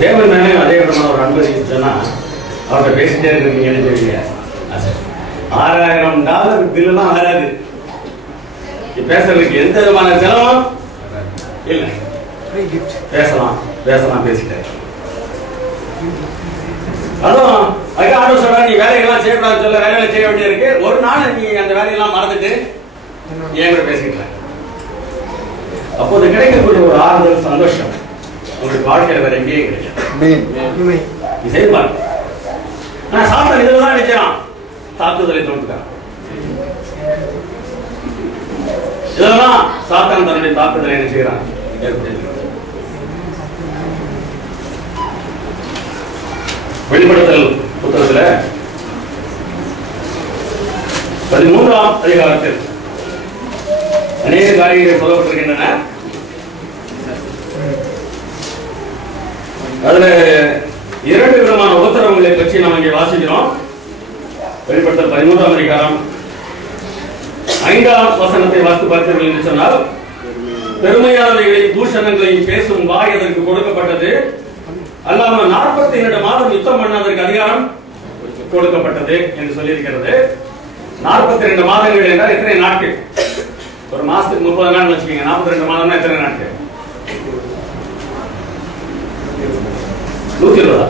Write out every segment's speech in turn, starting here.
தேவன் மேலே அதே விதமான ஒரு அன்பு சொன்னா அவர்கிட்ட பேசிட்டே இருக்கீங்கன்னு தெரியல. $6000 பில்லுலாம் வராது. பேசுறதுக்கு எந்த விதமான செலவும் இல்லை. பேசலாம் பேசிட்டேன். அதுவும் அதுக்கு ஆர்டர் சொல்ற நீ வேலைகள்லாம் செய்யக்கூடாது சொல்ல வேலைகளை செய்ய வேண்டிய இருக்கு. ஒரு நாள் நீ அந்த வேலையெல்லாம் மறந்துட்டு என் கூட பேசிக்கிட்ட. அப்போது கிடைக்கக்கூடிய ஒரு ஆறுதல் சந்தோஷம் உங்களுக்கு வாழ்க்கையில வேற எங்கேயும் கிடைக்கும். நீ செய்து பாரு. ஆனா சாத்தான் இதுலதான் நினைச்சான், தாக்குதலை தோற்றுக்கான். இதெல்லாம் சாத்தான் தன்னுடைய தாக்குதலை என்ன செய்யறான் ஏற்படுத்தி. வெளிப்படுத்தல் புத்தகத்துல 13ஆம் அதிகாரத்தில் அநேக காரியங்கள் சொல்லப்பட்டிருக்கின்றன. அதுல 2 விதமான உபத்திரவங்களை பற்றி நாம் இங்கே வாசிக்கிறோம். வெளிப்படுத்தல் 13ஆம் அதிகாரம் 5ஆம் வசனத்தை வாசித்து பார்த்தீர்கள் என்று சொன்னால், பெருமையானவைகளையும் தூஷணங்களையும் பேசும் வாய் அதற்கு கொடுக்கப்பட்டது. அல்லாமல் 42 மாதம் யுத்தம் பண்ணதற்கு அதிகாரம் கொடுக்கப்பட்டது என்று சொல்லியிருக்கிறது. 42 மாதங்கள் என்றால் எத்தனை நாட்கள்? ஒரு மாசத்துக்கு 30 நாள் வச்சுக்கீங்க. 42 மாதம்னா எத்தனை நாட்கள்? 120.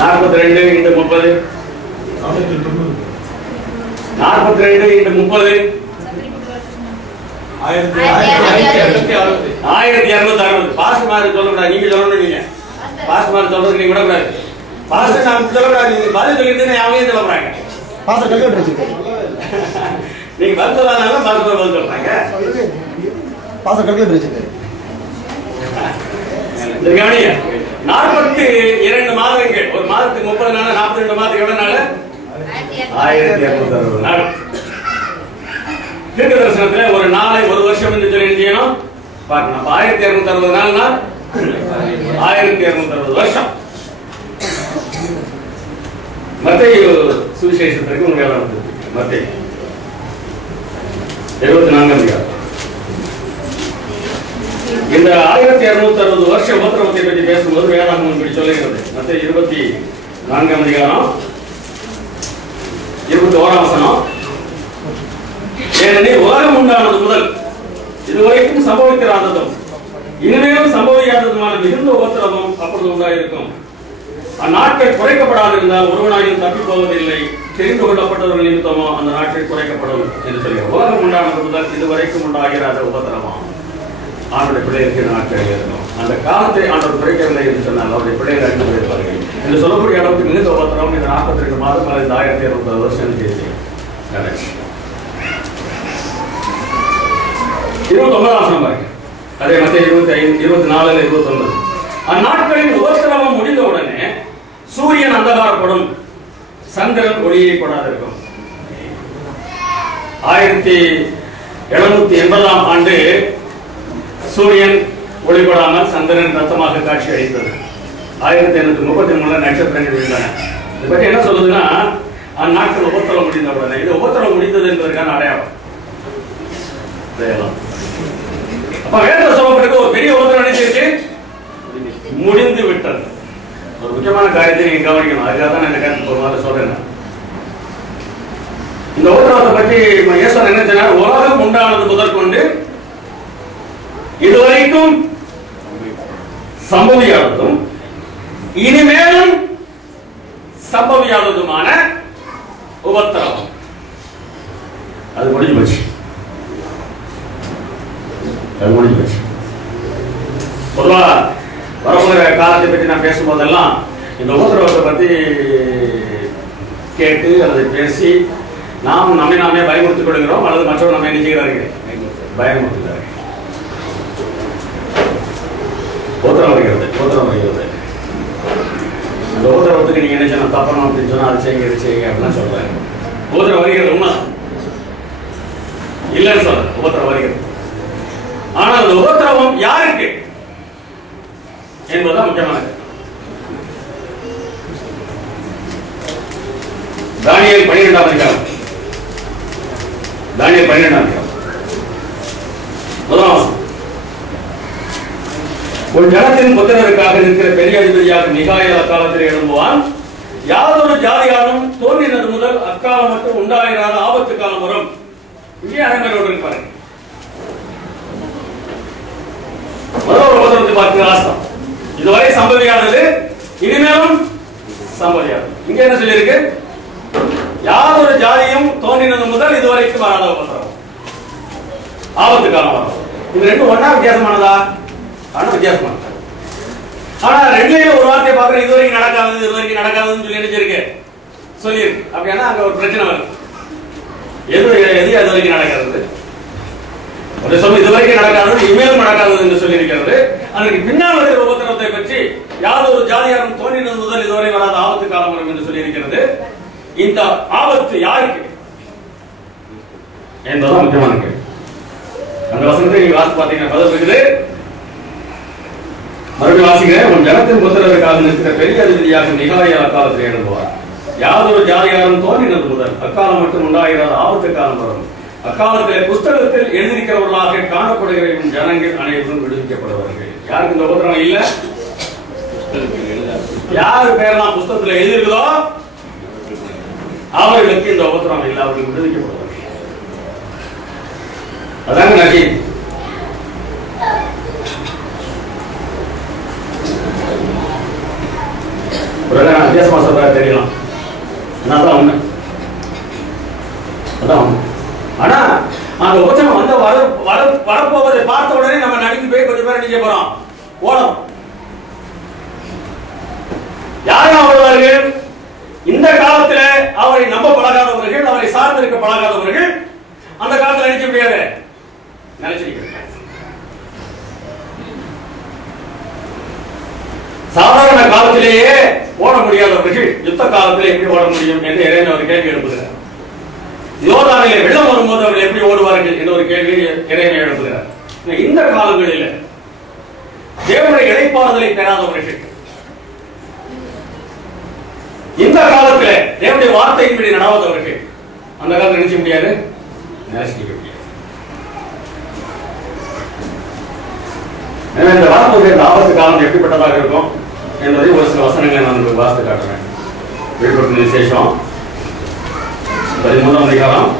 42 into 30 42 into 30 1260. பாஸ்ட் மாதிரி சொல்லக்கூடாது, நீங்க சொல்லணும். நீங்க பாஸ்ட் மாதிரி சொல்றது நீங்க விடக்கூடாது. பாஸ்ட் நான் சொல்லக்கூடாது. நீங்க பதில் சொல்லிட்டு அவங்க சொல்லப்படுறாங்க. பாஸ்ட் கல்கட் வச்சிருக்கேன். நீங்க பதில் சொல்லாதனால பாஸ்ட் பதில் சொல்றாங்க. பாஸ்ட் கல்கட் வச்சிருக்கேன். 42 மாதங்கள். ஒரு மாதத்துக்கு 30 நாள். 42 மாதத்துக்கு எவ்வளவு நாள்? 1260 நாள். தீர்க்க தரிசனத்துல ஒரு நாளை ஒரு வருஷம் என்று சொல்லி செய்யணும் பார்க்கணும். 1260 நாள்னா 1260 வருஷம். மத்தேயு சுவிசேஷத்திற்கு உங்க வேலை வந்து மத்தேயு 74ஆம் அதிகாரம். இந்த 1260 வருஷ உபத்திரவத்தை பற்றி பேசும்போது வேதாகமம் இப்படி சொல்லுகிறது. மத்தேயு 24ஆம் அதிகாரம் 21ஆம் வசனம். ஏனெனில் உலகம் உண்டானது முதல் இதுவரைக்கும் சம்பவிக்கிறாததும் இனிமேலும் சம்பவிக்காததுமான மிகுந்த உபத்திரவம் அப்பொழுது உண்டாயிருக்கும். அந்நாட்கள் குறைக்கப்படாதிருந்தால் ஒருவனாயும் தப்பி போவதில்லை. தெரிந்து கொள்ளப்பட்டவர்கள் நிமித்தமோ அந்த நாட்கள் குறைக்கப்படும் என்று சொல்கிறார். உலகம் உண்டானது முதல் இதுவரைக்கும் உண்டாகிறாத உபத்திரவம் ஆண்டுடைய பிள்ளைகளுக்கு நாட்களில் இருக்கும். அந்த காலத்தை ஆண்டவர் குறைக்கவில்லை என்று சொன்னால் அவருடைய பிள்ளைகள் அறிந்து கொண்டிருப்பார்கள் என்று சொல்லக்கூடிய அளவுக்கு மிகுந்த உபத்திரவம் இந்த 42 மாதம் அல்லது 1260 வருஷம் செய்தி நடச்சு. 29ஆம் வசனம் பாருங்க. அதே மத்திய 24 29. அந்நாட்களின் உபத்திரவம் முடிந்தவுடனே சூரியன் அந்தகாரப்படும், சந்திரன் ஒளியை கொடாதிருக்கும். 1780ஆம் ஆண்டு சூரியன் ஒளிபடாமல் சந்திரன் ரத்தமாக காட்சி அளித்தது. 1833 நட்சத்திரங்கள் விழுந்தன. இதை பற்றி என்ன சொல்லுதுன்னா, அந்நாட்கள் உபத்திரவம் முடிந்தவுடனே, இது உபத்திரவம் முடிந்தது என்பதற்கான அடையாளம். அப்ப வேதத்துல சொல்லப்பட்டிருக்க ஒரு பெரிய உபத்திரவம் நினைச்சிருக்கு முடிந்து விட்டது. ஒரு முக்கியமான காரியத்தை நீங்க கவனிக்கணும். அதுக்காக தான் இந்த கருத்து ஒரு மாதிரி சொல்றேன். இந்த உபத்திரவத்தை பற்றி இயேசு என்ன சொன்னார்? உலகம் உண்டானது முதற்கொண்டு இதுவரைக்கும் சம்பவியாததும் இனிமேலும் சம்பவியாததுமான உபத்திரவம் அது முடிஞ்சு போச்சு. பொதுவா வரப்போகிற காலத்தை பற்றி நான் பேசும்போதெல்லாம் இந்த உபத்திரவத்தை பத்தி கேட்டு அல்லது பேசி நாம் நம்மை நாமே பயமுறுத்திக் கொள்கிறோம் அல்லது மற்றவர்கள் நம்ம என்ன செய்கிறார்கள்? பயமுறுத்துகிறார்கள். உபத்திரவம் வருகிறது. அந்த உபத்திரவத்துக்கு நீங்க என்ன செய்யணும்? தப்பணும் அப்படின்னு சொன்னா அது செய்யுங்க இது செய்யுங்க அப்படின்னு சொல்றாங்க. உபத்திரவம் வருகிறது உண்மை இல்லைன்னு சொல்ற. உபத்திரவம் வருகிறது. ஆனால் அந்த உபத்திரவம் யாருக்கு என்பதுதான் முக்கியமானது. தானியேல் 12ஆம் அதிகாரம் தானியேல் 12 முதலாம் ஒரு ஜனத்தின் புத்திரருக்காக நிற்கிற பெரிய அதிபதியாக மிகாயேல் அக்காலத்தில் எழும்புவான். யாதொரு ஜாதியாரும் தோன்றினது முதல் அக்காலம் மட்டும் உண்டாயிராத ஆபத்து காலம் வரும். இங்கே அரைமரோடு இருப்பாரு. முதல் உபத்திரத்தை பார்த்து ஆஸ்தம் இதுவரை சம்பவியானது, இனிமேலும் சம்பவியாது. இங்க என்ன சொல்லியிருக்கு? யாதொரு ஜாதியும் தோன்றினது முதல் இதுவரைக்கும் வராத உபத்திரம், ஆபத்து காலம் வரும். இது ரெண்டும் ஒன்னா வித்தியாசமானதா? ஆனா வித்தியாசமானது. ஆனா ரெண்டுலயும் ஒரு வார்த்தையை பார்க்கிறேன், இதுவரைக்கும் நடக்காதுன்னு சொல்லி நினைச்சிருக்கு சொல்லியிருக்கு. அப்படின்னா அங்க ஒரு பிரச்சனை வருது. எது அது வரைக்கும் நடக்காது, ஒரு சொல்லு இதுவரைக்கும் நடக்காதது இனிமேலும் நடக்காதது என்று சொல்லி இருக்கிறது. அதற்கு பின்னால் வருகிற உபத்திரத்தை பற்றி யாதொரு ஜாதியாரும் தோன்றினது முதல் இதுவரை வராத ஆபத்து காலம் வரும் என்று சொல்லி இருக்கிறது. இந்த ஆபத்து யாருக்கு என்பதுதான் முக்கியமான கேள்வி. அந்த வசனத்தை நீங்க வாசி பார்த்தீங்கன்னா பதில் இருக்குது. மறுபடியும் வாசிக்கிறேன். உன் ஜனத்தின் புத்திரருக்காக நிற்கிற பெரிய அதிபதியாக மிகாயேல் அக்காலத்தில் எழும்புவார். யாதொரு ஜாதியாரும் தோன்றினது முதல் அக்காலம் மட்டும் உண்டாயிராத ஆபத்து காலம் வரும். அக்காலத்திலே புஸ்தகத்தில் எழுதியிருக்கிறவர்களாக காணப்படுகிற ஜனங்கள் அனைவரும் விடுவிக்கப்படுவார்கள். யாருக்கு இந்த உபத்திரம் இல்ல? யாரு பேரெல்லாம் புஸ்தகத்தில் எழுதியிருக்கிறதோ அவர்களுக்கு இந்த உபத்திரம் இல்லை, அவர்கள் விடுவிக்கப்படுவார்கள். அதாங்க நகி. வித்தியாசமா சொல்ற தெரியலாம், அதான் உண்மை, அதான் உண்மை. ஆனா அந்த உபத்திரம் வந்து வரப்போவதை பார்த்த உடனே நம்ம நடுங்கி போய் கொஞ்சம் பேர் நினைக்க போறோம், ஓடும். யாரும் வருவார்கள்? இந்த காலத்தில் அவரை நம்ப பழகாதவர்கள், அவரை சார்ந்திருக்க பழகாதவர்கள் அந்த காலத்தில் நினைக்க முடியாது, நினைச்சிருக்க. சாதாரண காலத்திலேயே ஓட முடியாதவர்கள் யுத்த காலத்தில் எப்படி ஓட முடியும் என்று இறைவன் ஒரு கேள்வி எழுப்புகிறார். யோர்தானிலே வெள்ளம் வரும்போது அவர்கள் எப்படி ஓடுவார்கள் என்ற ஒரு கேள்வி இறைவன் எழுப்புகிறார். இந்த காலங்களில் தேவனுடைய இளைப்பாறுதலை பெறாதவர்கள், இந்த காலத்தில் தேவனுடைய வார்த்தையின்படி நடாவதவர்கள் அந்த காலத்தில் நினைக்க முடியாது, நினைச்சிக்க முடியாது. இந்த வரப்போகிற ஆபத்து காலம் எப்படிப்பட்டதாக இருக்கும் என்பதை ஒரு சில வசனங்களை நான் உங்களுக்கு வாசித்து காட்டுறேன். வெளிப்படுத்தின விசேஷம் 13ஆம் அதிகாரம்,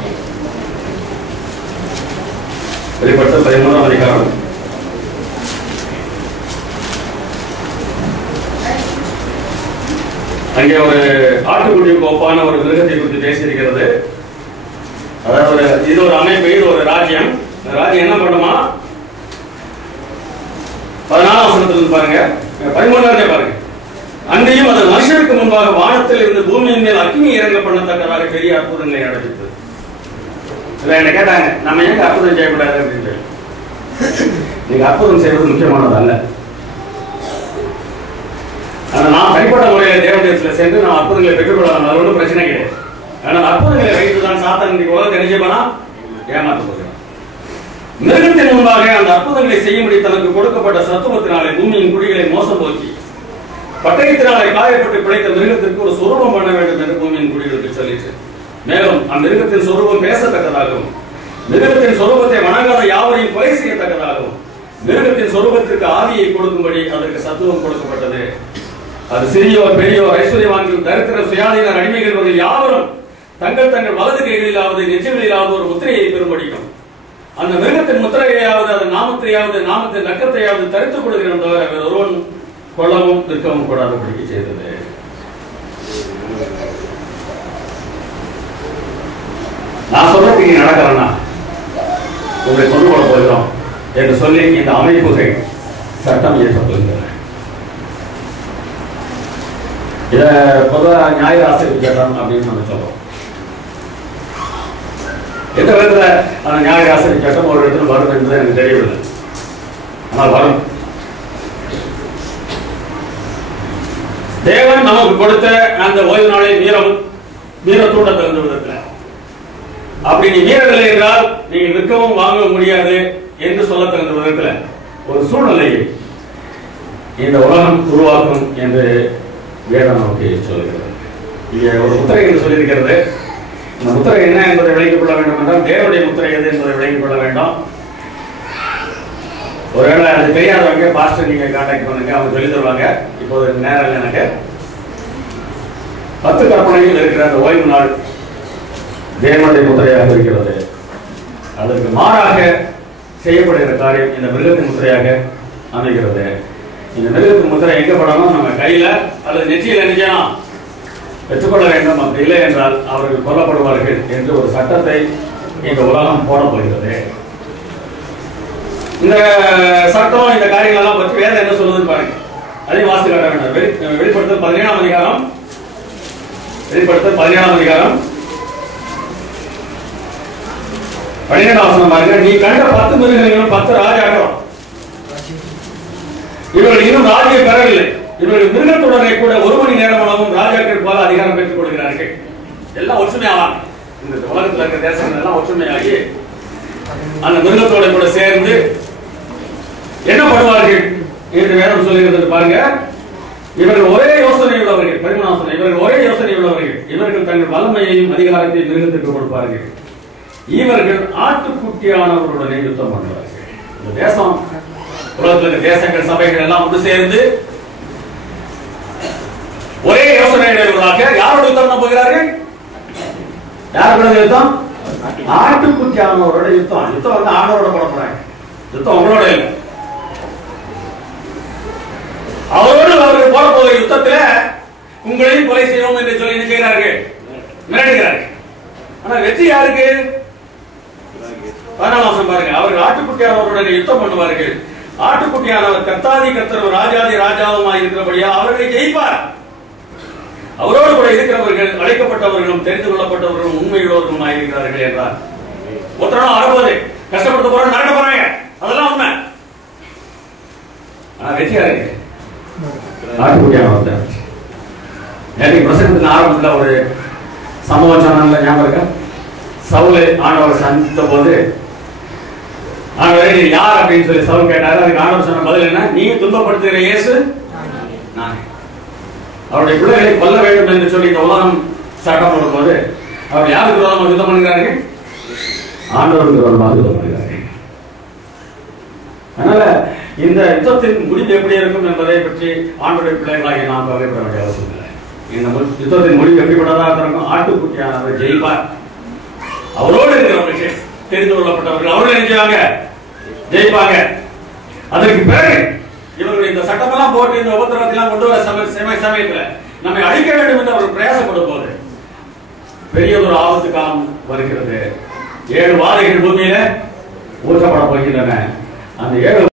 வெளிப்படுத்த 13ஆம் அதிகாரம் அங்கே ஒரு ஆட்டுக்குட்டிக்கு ஒப்பான ஒரு மிருகத்தை குறித்து பேசியிருக்கிறது. அதாவது இது ஒரு அமைப்பு, இது ஒரு ராஜ்யம். இந்த ராஜ்யம் என்ன பண்ணுமா? 14ஆம் வசனத்திலிருந்து பாருங்க, 13ஆவது பாருங்க. அன்றையும் அது மனுஷனுக்கு முன்பாக வானத்தில் இருந்து பூமியின் மேல் அக்னி இறங்க பண்ணத்தக்கதாக பெரிய அற்புதங்களை நடப்பித்தது. இல்ல என்ன கேட்டாங்க, நம்ம ஏன் அற்புதம் செய்யக்கூடாது அப்படின்னு. நீங்க அற்புதம் செய்வது முக்கியமானது அல்ல. ஆனா நான் தனிப்பட்ட முறையில் தேவதேசத்தில் சென்று நான் அற்புதங்களை பெற்றுக்கொள்ளலாம், அது ஒன்றும் பிரச்சனை கிடையாது. ஆனால் அற்புதங்களை வைத்துதான் சாத்தான் இன்னைக்கு உலகத்தை நினைச்சப்பனா ஏமாற்ற போகிறான். மிருகத்தின் முன்பாக அந்த அற்புதங்களை செய்யும்படி தனக்கு கொடுக்கப்பட்ட சத்துவத்தினாலே பூமியின் குடிகளை மோசம் போக்கி பட்டயத்தினாலே காயப்பட்டு பிழைத்த மிருகத்திற்கு ஒரு சொரூபம் பண்ண வேண்டும் என்று பூமியின் குடிகளுக்கு சொல்லிட்டு, மேலும் அம்மிருகத்தின் சொரூபம் பேசத்தக்கதாகவும் மிருகத்தின் சொரூபத்தை வணங்காத யாவரையும் கொலை செய்யத்தக்கதாகவும் மிருகத்தின் சொரூபத்திற்கு ஆதியை கொடுக்கும்படி அதற்கு சத்துவம் கொடுக்கப்பட்டது. அது சிறியோர் பெரியோர் ஐஸ்வர்யவான்கள் தரித்திர சுயாதீனர் அடிமைகள் வகை யாவரும் தங்கள் தங்கள் வலது கைகளிலாவது நெற்றிகளிலாவது ஒரு முத்திரையை பெறும்படிக்கும் அந்த மிருகத்தின் முத்திரையாவது அதன் நாமத்தையாவது நாமத்தின் நக்கத்தையாவது தரித்துக் கொள்கிறோம் தவிர வேறு ஒருவன் கொள்ளவும் நிற்கவும் கூடாதபடிக்கு செய்தது. நான் சொல்றதுக்கு நீ நடக்கிறேன்னா உங்களை கொண்டு போட போகிறோம் என்று சொல்லி இந்த அமைப்புகள் சட்டம் இயற்றப்படுகின்றன. இத பொதுவாக ஞாயிறு ஆசிரியர் சட்டம் அப்படின்னு நம்ம சொல்றோம். எந்த விதத்துல அந்த ஞாயிறு ஆசிரியர் சட்டம் ஒரு இடத்துல வரும் என்பது எனக்கு தெரியவில்லை, ஆனால் வரும். தேவன் நமக்கு கொடுத்த அந்த ஓய்வு நாளை மீற தூண்ட தகுந்த விதத்தில் அப்படி நீ மீறவில்லை என்றால் நீங்கள் விற்கவும் வாங்கவும் முடியாது என்று சொல்ல தகுந்த விதத்தில் ஒரு சூழ்நிலையை இந்த உலகம் உருவாக்கும் என்று வேதம் நமக்கு சொல்கிறது. இங்கே ஒரு முத்திரை என்று சொல்லியிருக்கிறது. இந்த முத்திரை என்ன என்பதை விளங்கிக் கொள்ள வேண்டும் என்றால் தேவனுடைய முத்திரை எது என்பதை விளங்கிக் கொள்ள வேண்டும். ஒருவேளை அது தெரியாதவங்க பாஸ்டர் நீங்க கான்டாக்ட் பண்ணுங்க, அவங்க சொல்லி தருவாங்க. இப்போது நேரம் எனக்கு 10 கற்பனைகள் இருக்கிற அந்த ஓய்வு நாள் தேவனுடைய முத்திரையாக இருக்கிறது. அதற்கு மாறாக செய்யப்படுகிற காரியம் இந்த மிருகத்தின் முத்திரையாக அமைகிறது. இந்த மிருகத்தின் முத்திரை எங்க படணும்? நம்ம கையில அல்லது நெற்றியில் நினைச்சோம் பெற்றுக்கொள்ள வேண்டும். அப்படி இல்லை என்றால் அவர்கள் கொல்லப்படுவார்கள் என்று ஒரு சட்டத்தை இந்த உலகம் போட போகிறது. இந்த சட்டம் இந்த காரியங்கள் எல்லாம் பற்றி வேதம் என்ன சொல்லுதுன்னு பாருங்க. அதையும் வாசி காட்ட வேண்டும். வெளிப்படுத்தல் 17ஆம் அதிகாரம், வெளிப்படுத்தல் 17ஆம் அதிகாரம் 12ஆம் வசனம் பாருங்க. நீ கண்ட 10 மிருகங்களும் 10 ராஜாக்களும் இவர்கள் இன்னும் ராஜ்யம் பெறவில்லை. இவர்கள் மிருகத்துடனே கூட 1 மணி நேரம் அளவும் ராஜாக்கள் போல அதிகாரம் பெற்றுக் கொள்கிறார்கள். எல்லாம் ஒற்றுமையாவாங்க. இந்த உலகத்தில் இருக்கிற தேசங்கள் எல்லாம் ஒற்றுமையாகி அந்த மிருகத்தோட கூட சேர்ந்து என்ன பண்ணுவார்கள் என்று வேதம் சொல்லுகிறது பாருங்க. இவர்கள் ஒரே யோசனை உள்ளவர்கள். 13ஆம் வசனம், இவர்கள் ஒரே யோசனை உள்ளவர்கள். இவர்கள் தங்கள் வல்லமையையும் அதிகாரத்தையும் மிருகத்திற்கு கொடுப்பார்கள். இவர்கள் ஆட்டுக்குட்டியானவர்களுடனே யுத்தம் பண்ணுவார்கள். இந்த தேசம், உலகத்தில் இருக்கிற தேசங்கள் சபைகள் எல்லாம் ஒன்று சேர்ந்து ஒரே யோசனையுடையவர்களாக யாரோட யுத்தம் பண்ண போகிறார்கள்? யாரோட யுத்தம்? ஆட்டுக்குட்டியானவரோட யுத்தம். யுத்தம் வந்து ஆண்டவரோட போட போறாங்க. யுத்தம் உங்களோட இல்லை. அவரோடு அவர்கள் போட போகிற யுத்தத்துல உங்களையும் கொலை செய்வோம் என்று சொல்லி என்ன செய்கிறார்கள்? மிரட்டுகிறார்கள். ஆனா வெற்றி யாருக்கு? 14ஆம் வசனம் பாருங்க. அவர்கள் ஆட்டுக்குட்டியானவருடன் யுத்தம் பண்ணுவார்கள். ஆட்டுக்குட்டியானவர் கர்த்தாதி கர்த்தரும் ராஜாதி ராஜாவுமாய் இருக்கிறபடியா அவர்களை ஜெயிப்பார். அவரோடு கூட இருக்கிறவர்கள் அழைக்கப்பட்டவர்களும் தெரிந்து கொள்ளப்பட்டவர்களும் உண்மையுள்ளவர்களும் இருக்கிறார்கள் என்றார். ஒருத்தரும் அறுபது கஷ்டப்படுத்த போறோம், நடக்க போறாங்க, அதெல்லாம் உண்மை. ஆனா வெற்றியா இருக்கு ஆட்டுக்குட்டியானவர். நேற்று பிரசங்கத்தின் ஆரம்பத்தில் ஒரு சம்பவம் சொன்னால ஞாபகம் இருக்கா? சவுலை ஆண்டவர் சந்தித்த போது ஆண்டவரே நீ யார் அப்படின்னு சொல்லி சவுல் கேட்டாரு. அதுக்கு ஆண்டவர் சொன்ன பதில் என்ன? நீ துன்பப்படுத்துகிற இயேசு நான். அவருடைய பிள்ளைகளை கொல்ல வேண்டும் என்று சொல்லி இந்த உலகம் சட்டம் போடும்போது அவர் யாருக்கு விரோதமாக யுத்தம் பண்ணுகிறார்கள்? ஆண்டவருக்கு விரோதமாக யுத்தம் பண்ணுகிறார்கள். அதனால இந்த யுத்தத்தின் முடிவு எப்படி இருக்கும் என்பதை பற்றி ஆண்டவருடைய பிள்ளைகளாகி நாம் கவலைப்பட வேண்டிய அவசியம் இல்லை. இந்த யுத்தத்தின் முடிவு எப்படிப்பட்டதாக இருக்கும்? ஆட்டுக்குட்டியானவர் ஜெயிப்பார். அவரோடு இருக்கிறவர்கள் தெரிந்து கொள்ளப்பட்டவர்கள் அவர்கள் நினைச்சாங்க ஜெயிப்பாங்க. அதற்கு பிறகு இவர்கள் இந்த சட்டமெல்லாம் போட்டு இந்த உபத்திரவத்தெல்லாம் கொண்டு வர சமயத்துல நம்மை அழிக்க வேண்டும் என்று அவர்கள் பிரயாசப்படும் போது பெரிய ஒரு ஆபத்து காலம் வருகிறது. 7 வாதைகள் பூமியில ஊற்றப்பட போகின்றன. அந்த 7